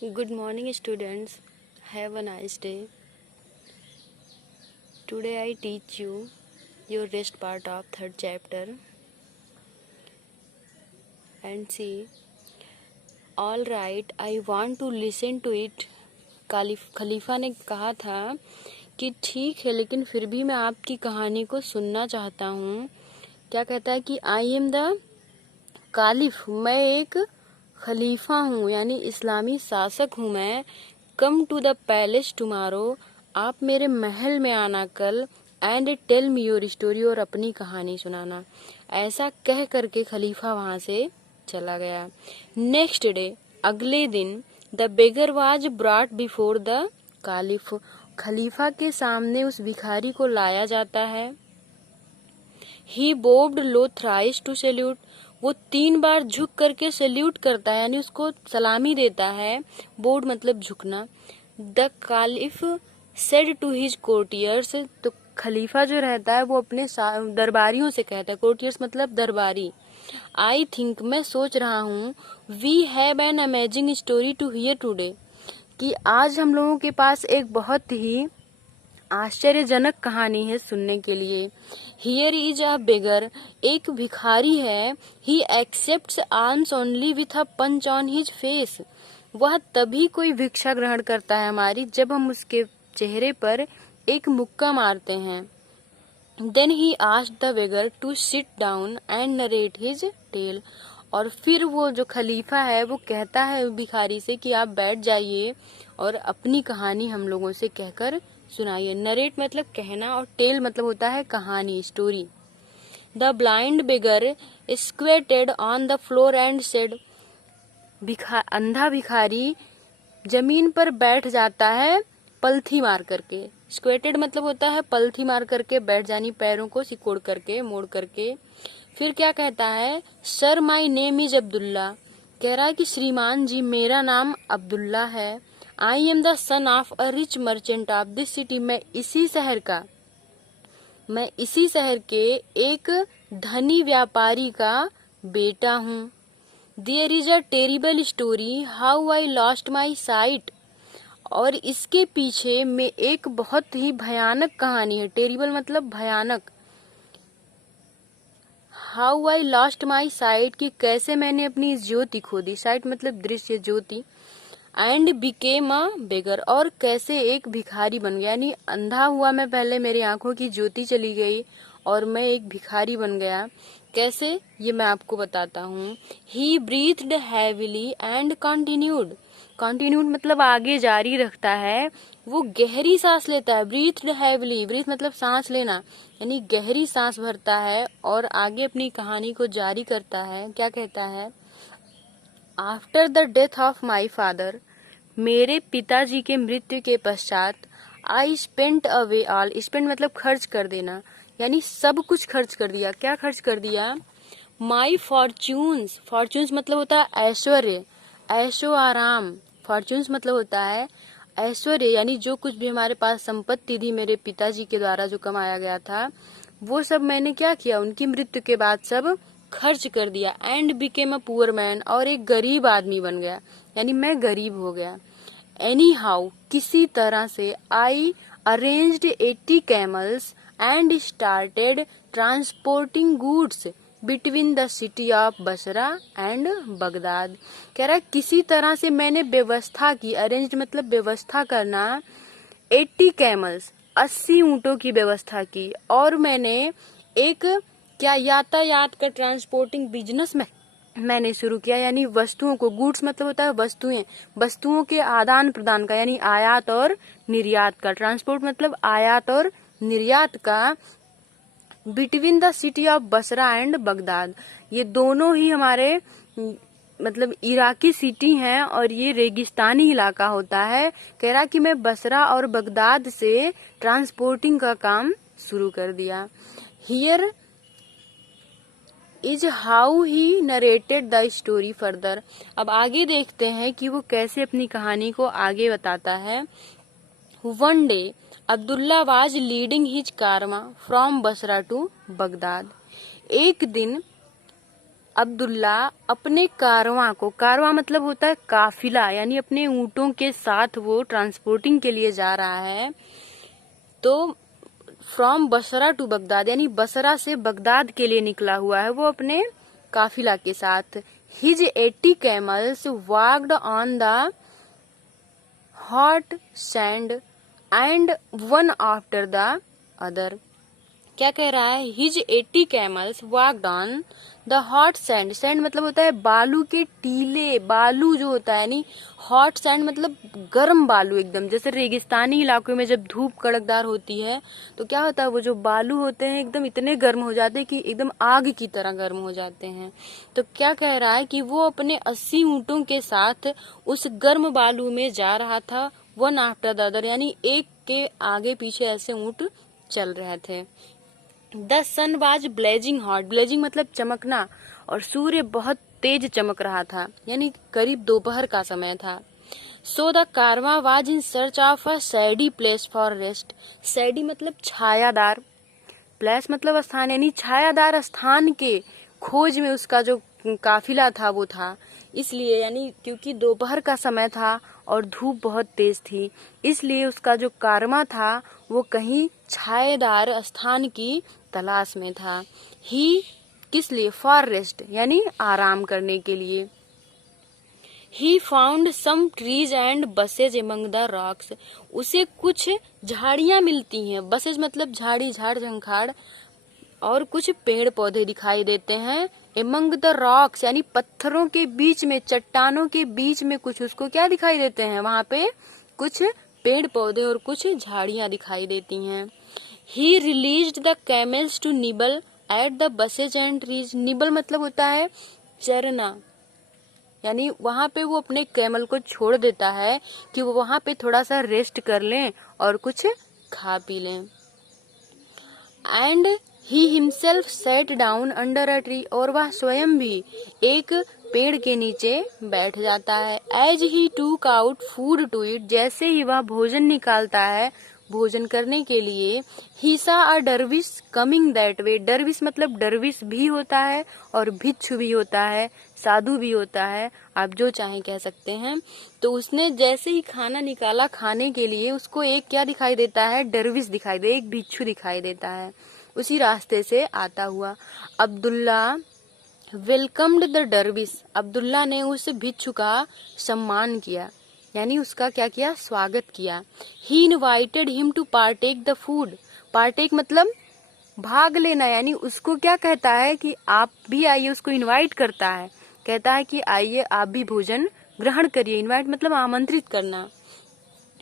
Good morning, students. Have a nice day. Today I teach you your rest part of third chapter. And see, all right, I want to listen to it. खलीफा ने कहा था कि ठीक है, लेकिन फिर भी मैं आपकी कहानी को सुनना चाहता हूँ। क्या कहता है कि आई एम द कालिफ, मैं एक खलीफा हूँ, यानी इस्लामी शासक हूँ मैं। Come to the palace tomorrow, आप मेरे महल में आना कल। And tell me your story, और अपनी कहानी सुनाना। ऐसा कह करके खलीफा वहां से चला गया। नेक्स्ट डे, अगले दिन, the beggar was brought before the caliph, खलीफा के सामने उस भिखारी को लाया जाता है। He bowed low thrice to salute, वो 3 बार झुक करके सैल्यूट करता है, यानी उसको सलामी देता है। बोब्ड मतलब झुकना। The caliph said to his courtiers, तो खलीफा जो रहता है वो अपने दरबारियों से कहता है। कोर्टियर्स मतलब दरबारी। आई थिंक, मैं सोच रहा हूँ, we have an amazing story to hear today, कि आज हम लोगों के पास एक बहुत ही आश्चर्यजनक कहानी है सुनने के लिए। हियर इज अ बेगर, एक भिखारी है। He accepts alms only with a punch on his face, वह तभी कोई भिक्षा ग्रहण करता है हमारी जब हम उसके चेहरे पर एक मुक्का मारते हैं। Then he asked the beggar to sit down and narrate his tale, और फिर वो जो खलीफा है वो कहता है भिखारी से कि आप बैठ जाइए और अपनी कहानी हम लोगों से कहकर सुनाइए। नरेट मतलब कहना, और टेल मतलब होता है कहानी, story. The blind beggar squatted on the floor and said, अंधा भिखारी जमीन पर बैठ जाता है पलथी मार करके। स्क्वेटेड मतलब होता है पलथी मार करके बैठ जानी, पैरों को सिकोड़ करके, मोड़ करके। फिर क्या कहता है, sir my name is Abdullah, कह रहा है कि श्रीमान जी मेरा नाम अब्दुल्ला है। I am the son of a rich merchant of this city, मैं इसी शहर के एक धनी व्यापारी का बेटा हूँ। There is a terrible story how I lost my sight, और इसके पीछे में एक बहुत ही भयानक कहानी है। टेरिबल मतलब भयानक। How I lost my site, कि कैसे मैंने अपनी ज्योति खो दी। साइट मतलब दृश्य, ज्योति। एंड बिकेम अ बेगर, और कैसे एक भिखारी बन गया, यानी अंधा हुआ मैं पहले, मेरी आंखों की ज्योति चली गई और मैं एक भिखारी बन गया। कैसे, ये मैं आपको बताता हूँ। He breathed heavily and continued, continued मतलब आगे जारी रखता है। वो गहरी सांस लेता है। ब्रीथ्ड हैविली, ब्रीथ मतलब सांस लेना, यानी गहरी सांस भरता है और आगे अपनी कहानी को जारी करता है। क्या कहता है, after the death of my father, मेरे पिताजी के मृत्यु के पश्चात, I spent away all, spend मतलब खर्च कर देना, यानी सब कुछ खर्च कर दिया। क्या खर्च कर दिया, माई फॉर्च्यून्स, फॉर्च्यून्स मतलब होता है ऐश्वर्य, ऐशो आराम। फॉर्च्यून्स मतलब होता है ऐश्वर्य, यानी जो कुछ भी हमारे पास संपत्ति थी मेरे पिताजी के द्वारा जो कमाया गया था, वो सब मैंने क्या किया, उनकी मृत्यु के बाद सब खर्च कर दिया। And became a poor man, और एक गरीब आदमी बन गया, यानी मैं गरीब हो गया। एनी हाउ, किसी तरह से, I arranged 80 camels and started transporting goods between the city of Basra and Baghdad. कह रहा है किसी तरह से मैंने व्यवस्था की, अरेंज्ड मतलब व्यवस्था करना, 80 कैमल्स 80 ऊंटों की व्यवस्था की, और मैंने एक क्या यातायात का ट्रांसपोर्टिंग बिजनेस में मैंने शुरू किया, यानी वस्तुओं को, गुड्स मतलब होता है वस्तुएं, वस्तुओं के आदान प्रदान का, यानी आयात और निर्यात का। ट्रांसपोर्ट मतलब आयात और निर्यात का। Between the city of Basra and Baghdad, ये दोनों ही हमारे मतलब इराकी सिटी हैं और ये रेगिस्तानी इलाका होता है। कह रहा कि मैं बसरा और बगदाद से ट्रांसपोर्टिंग का काम शुरू कर दिया। Here is how he narrated the story further, अब आगे देखते हैं कि वो कैसे अपनी कहानी को आगे बताता है। One day Abdullah was leading his कारवा फ्रॉम बसरा टू बगदाद, एक दिन अब्दुल्ला अपने कारवां को, कारवां मतलब होता है काफिला, यानी अपने ऊँटों के साथ वो ट्रांसपोर्टिंग के लिए जा रहा है। तो फ्रॉम बसरा टू बगदाद, यानी बसरा से बगदाद के लिए निकला हुआ है वो अपने काफिला के साथ। His 80 camels walked on the hot sand and one after the other. क्या कह रहा है? His 80 camels walked on the hot sand, sand मतलब होता है बालू के टीले, बालू जो होता है, यानी हॉट सैंड मतलब गर्म बालू एकदम। जैसे रेगिस्तानी इलाकों में जब धूप कड़कदार होती है तो क्या होता है, वो जो बालू होते हैं एकदम इतने गर्म हो जाते हैं कि एकदम आग की तरह गर्म हो जाते हैं। तो क्या कह रहा है कि वो अपने 80 ऊँटों के साथ उस गर्म बालू में जा रहा था, वन आफ्टर द अदर, यानी एक के आगे पीछे ऐसे ऊँट चल रहे थे। The sun was blazing hot, blazing मतलब चमकना, और सूर्य बहुत तेज चमक रहा था, यानी करीब दोपहर का समय था। So the caravan was in search of a shady place for rest, shady मतलब छायादार, प्लेस मतलब स्थान, यानी छायादार स्थान के खोज में उसका जो काफिला था वो था। इसलिए यानी क्योंकि दोपहर का समय था और धूप बहुत तेज थी, इसलिए उसका जो कारवां था वो कहीं छायादार स्थान की तलाश में था। ही किस लिए? फॉर रेस्ट, यानी आराम करने के लिए। He found some trees and bushes among the rocks, उसे कुछ झाड़ियां मिलती हैं, बसेज मतलब झाड़ी, झाड़ झंखाड़, और कुछ पेड़ पौधे दिखाई देते हैं। एमंग द रॉक्स यानी पत्थरों के बीच में, चट्टानों के बीच में कुछ उसको क्या दिखाई देते हैं? वहां पे कुछ पेड़ पौधे और कुछ झाड़ियां दिखाई देती हैं। He released the camels to nibble at the bushes and trees, nibble मतलब होता है चरना, यानी वहां पे वो अपने कैमल को छोड़ देता है कि वो वहां पे थोड़ा सा रेस्ट कर लें और कुछ खा पी लें। And he himself set down under a tree, और वह स्वयं भी एक पेड़ के नीचे बैठ जाता है। एज ही टूक आउट फूड टू इट, जैसे ही वह भोजन निकालता है भोजन करने के लिए। ही सा अ डरविश कमिंग दैट वे, डरविश मतलब डरविश भी होता है और भिक्षु भी होता है, साधु भी होता है, आप जो चाहें कह सकते हैं। तो उसने जैसे ही खाना निकाला खाने के लिए, उसको एक क्या दिखाई देता है? डरविश दिखाई दे, एक भिक्षु दिखाई देता है उसी रास्ते से आता हुआ। अब्दुल्ला वेलकम्ड द डरविश, अब्दुल्ला ने उस भिक्षु का सम्मान किया, यानी उसका क्या किया? स्वागत किया। He invited him to partake the food, partake मतलब भाग लेना, यानी उसको क्या कहता है कि आप भी आइए, उसको इनवाइट करता है, कहता है कि आइए आप भी भोजन ग्रहण करिए। इनवाइट मतलब आमंत्रित करना।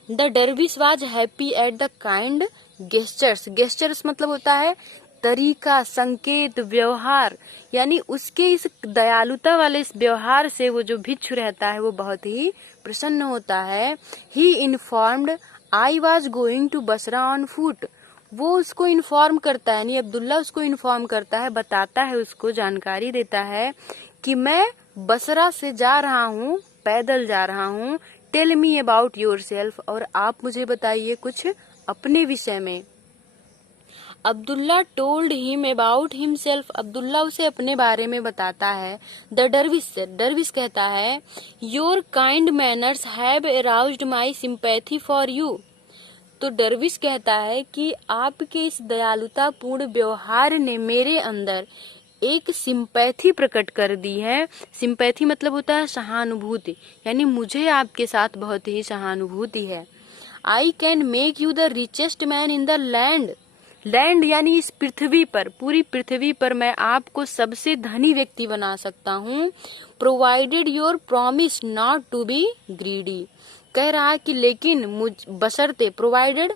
The dervish was happy at the kind gestures, gestures मतलब होता है तरीका, संकेत, व्यवहार, यानी उसके इस दयालुता वाले इस व्यवहार से वो जो भिक्षु रहता है वो बहुत ही प्रसन्न होता है। He informed I was going to Basra on foot, वो उसको इन्फॉर्म करता है, यानी अब्दुल्ला उसको इन्फॉर्म करता है, बताता है, उसको जानकारी देता है कि मैं बसरा से जा रहा हूँ, पैदल जा रहा हूँ। Tell me about yourself, और आप मुझे बताइए कुछ अपने विषय में। Abdullah told him about himself, Abdullah उसे अपने बारे में बताता है। द डरविश से, डरविश कहता है your kind manners have aroused my sympathy for you, तो डरविश कहता है कि आपके इस दयालुता पूर्ण व्यवहार ने मेरे अंदर एक सिंपैथी प्रकट कर दी है। सिंपैथी मतलब होता है सहानुभूति, यानी मुझे आपके साथ बहुत ही सहानुभूति है। I can make you the richest man in the land, land यानी इस पृथ्वी पर, पूरी पृथ्वी पर मैं आपको सबसे धनी व्यक्ति बना सकता हूँ। Provided your promise not to be greedy, कह रहा है कि लेकिन मुझ बशर्ते, प्रोवाइडेड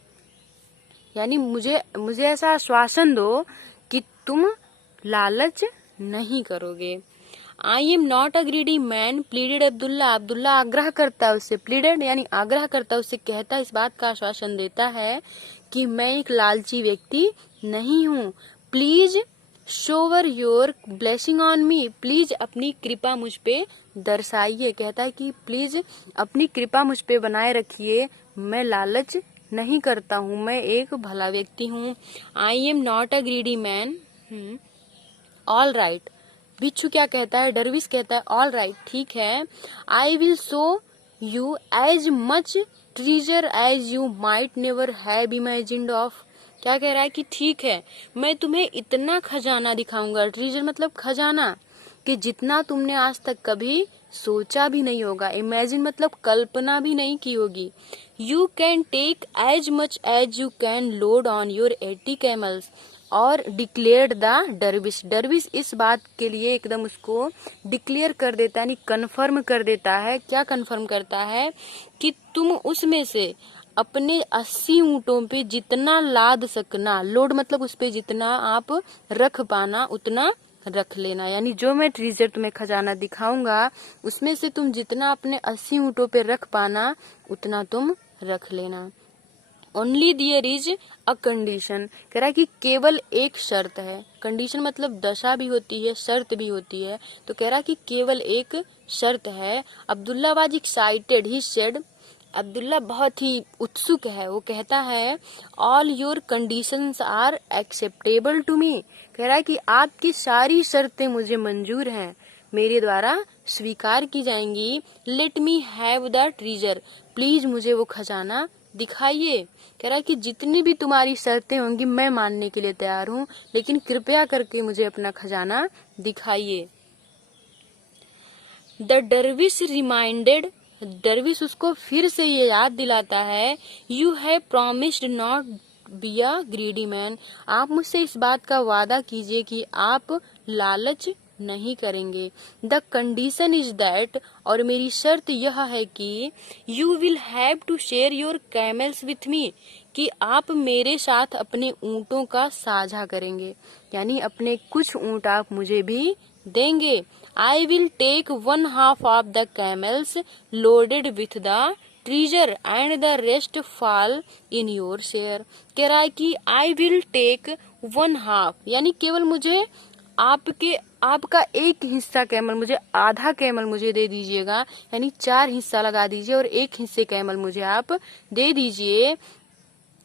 यानी मुझे ऐसा आश्वासन दो कि तुम लालच नहीं करोगे। I am not a greedy man pleaded Abdullah, Abdullah आग्रह करता है उससे, प्लीडेड यानी आग्रह करता है उससे, कहता है, इस बात का आश्वासन देता है कि मैं एक लालची व्यक्ति नहीं हूँ। Please shower your blessing on me, please अपनी कृपा मुझ पे दर्शाइए, कहता है कि प्लीज अपनी कृपा मुझ पे बनाए रखिए, मैं लालच नहीं करता हूँ, मैं एक भला व्यक्ति हूँ। I am not a greedy man, all right, बिच्छू क्या कहता है, दरविश कहता है ऑल राइट ठीक है, I will show you as much treasure as you might never have imagined of. क्या कह रहा है कि ठीक है, मैं तुम्हें इतना खजाना दिखाऊंगा, ट्रीजर मतलब खजाना, कि जितना तुमने आज तक कभी सोचा भी नहीं होगा, इमेजिन मतलब कल्पना भी नहीं की होगी। You can take as much as you can load on your 80 camels और डिक्लेयर्ड द डरविश। डरविश इस बात के लिए एकदम उसको डिक्लेयर कर देता है, यानी कन्फर्म कर देता है। क्या कन्फर्म करता है कि तुम उसमें से अपने 80 ऊंटों पे जितना लाद सकना, लोड मतलब उस पे जितना आप रख पाना उतना रख लेना, यानी जो मैं ट्रीजर तुम्हें खजाना दिखाऊंगा उसमें से तुम जितना अपने 80 ऊंटों पे रख पाना उतना तुम रख लेना। Only there is a condition, कह रहा है कि केवल एक शर्त है। कंडीशन मतलब दशा भी होती है, शर्त भी होती है, तो कह रहा है कि केवल एक शर्त है। Abdullah was excited, he said, Abdullah बहुत ही उत्सुक है, वो कहता है all your conditions are acceptable to me, कह रहा है कि आपकी सारी शर्तें मुझे मंजूर हैं, मेरे द्वारा स्वीकार की जाएंगी। Let me have the treasure, please मुझे वो खजाना दिखाइए। कह रहा है कि जितनी भी तुम्हारी शर्तें होंगी मैं मानने के लिए तैयार हूँ, लेकिन कृपया करके मुझे अपना खजाना दिखाइए। द डरविश रिमाइंडेड, डरविश उसको फिर से ये याद दिलाता है, you have promised not be a greedy man, आप मुझसे इस बात का वादा कीजिए कि आप लालच नहीं करेंगे। द कंडीशन इज दैट, और मेरी शर्त यह है कि you will have to share your camels with me, कि आप मेरे साथ अपने ऊंटों का साझा करेंगे, यानी अपने कुछ ऊंट आप मुझे भी देंगे। I will take 1/2 of the camels loaded with the treasure and the rest fall in your share, कह रहा है कि आई विल टेक 1/2, यानी केवल मुझे आपका एक हिस्सा कैमल, मुझे आधा कैमल मुझे दे दीजिएगा, यानी 4 हिस्सा लगा दीजिए और एक हिस्से कैमल मुझे आप दे दीजिए।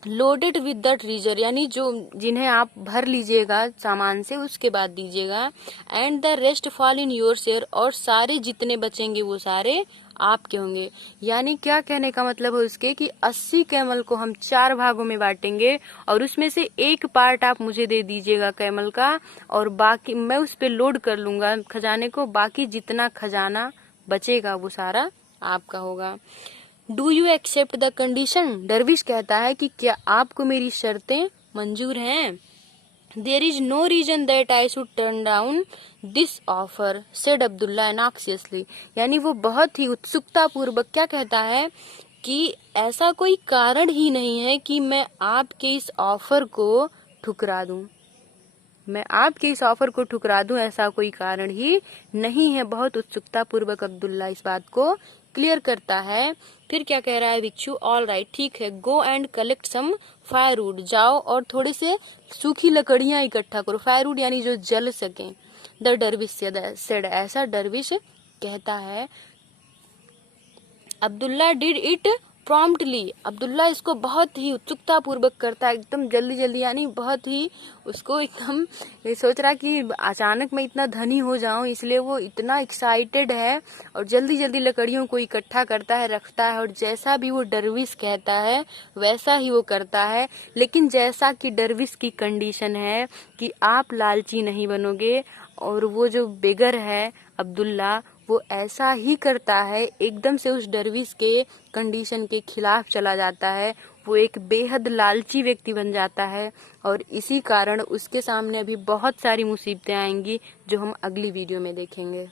लोडेड विद द ट्रीजर, यानी जो जिन्हें आप भर लीजिएगा सामान से उसके बाद दीजिएगा। And the rest fall in your share, और सारे जितने बचेंगे वो सारे आपके होंगे। यानी क्या कहने का मतलब है उसके कि 80 कैमल को हम 4 भागों में बांटेंगे और उसमें से एक पार्ट आप मुझे दे दीजिएगा कैमल का, और बाकी मैं उस पे लोड कर लूंगा खजाने को, बाकी जितना खजाना बचेगा वो सारा आपका होगा। Do you accept the condition, dervish कहता है कि क्या आपको मेरी शर्तें मंजूर हैं। There is no reason that I should turn down this offer, said Abdullah anxiously, यानी वो बहुत ही उत्सुकता पूर्वक क्या कहता है कि ऐसा कोई कारण ही नहीं है कि मैं आपके इस ऑफर को ठुकरा दूं, मैं आपके इस ऑफर को ठुकरा दूं, ऐसा कोई कारण ही नहीं है। बहुत उत्सुकता पूर्वक अब्दुल्ला इस बात को क्लियर करता है। फिर क्या कह रहा है बिच्छू, ऑल राइट ठीक है, go and collect some firewood, जाओ और थोड़े से सूखी लकड़ियां इकट्ठा करो, फायरवुड यानी जो जल सके। द डरविश सेड, ऐसा डरविश कहता है। Abdullah did it promptly, Abdullah इसको बहुत ही उत्सुकता पूर्वक करता है, एकदम जल्दी जल्दी, यानी बहुत ही उसको एकदम सोच रहा कि अचानक मैं इतना धनी हो जाऊं, इसलिए वो इतना एक्साइटेड है और जल्दी जल्दी लकड़ियों को इकट्ठा करता है, रखता है, और जैसा भी वो डरविश कहता है वैसा ही वो करता है। लेकिन जैसा कि डरविश की कंडीशन है कि आप लालची नहीं बनोगे, और वो जो बेगर है अब्दुल्ला वो ऐसा ही करता है, एकदम से उस डरविश के कंडीशन के खिलाफ चला जाता है, वो एक बेहद लालची व्यक्ति बन जाता है, और इसी कारण उसके सामने अभी बहुत सारी मुसीबतें आएंगी जो हम अगली वीडियो में देखेंगे।